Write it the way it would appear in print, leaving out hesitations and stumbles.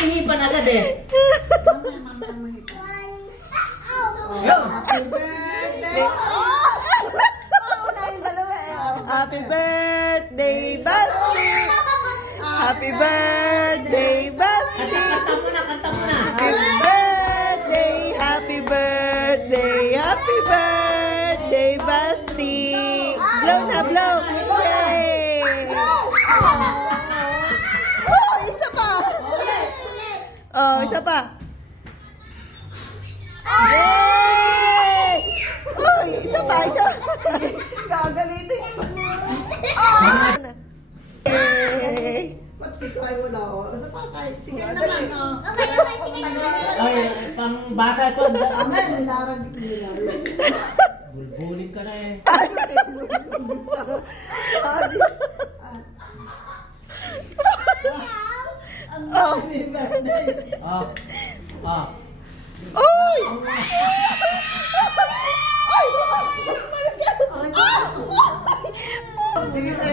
hinihipan agad eh. Happy birthday! Happy birthday, Basti! Happy birthday, Basti! Kanta mo na, kanta mo na. Happy birthday, happy birthday, happy birthday, Basti! Blow na, blow! Yay! Oh, isa pa! Oh, isa pa! Yay! Oh, isa pa, isa pa! Gagalitin! Oh! Yay! Ba't si Kai wala ako? Isa pa kahit sige naman, oh. Ay, pang bata to. Amen, nilarag nila. Bulbulin ka na eh. Ang dami birthday. Oh. Oh. Oy! Ay!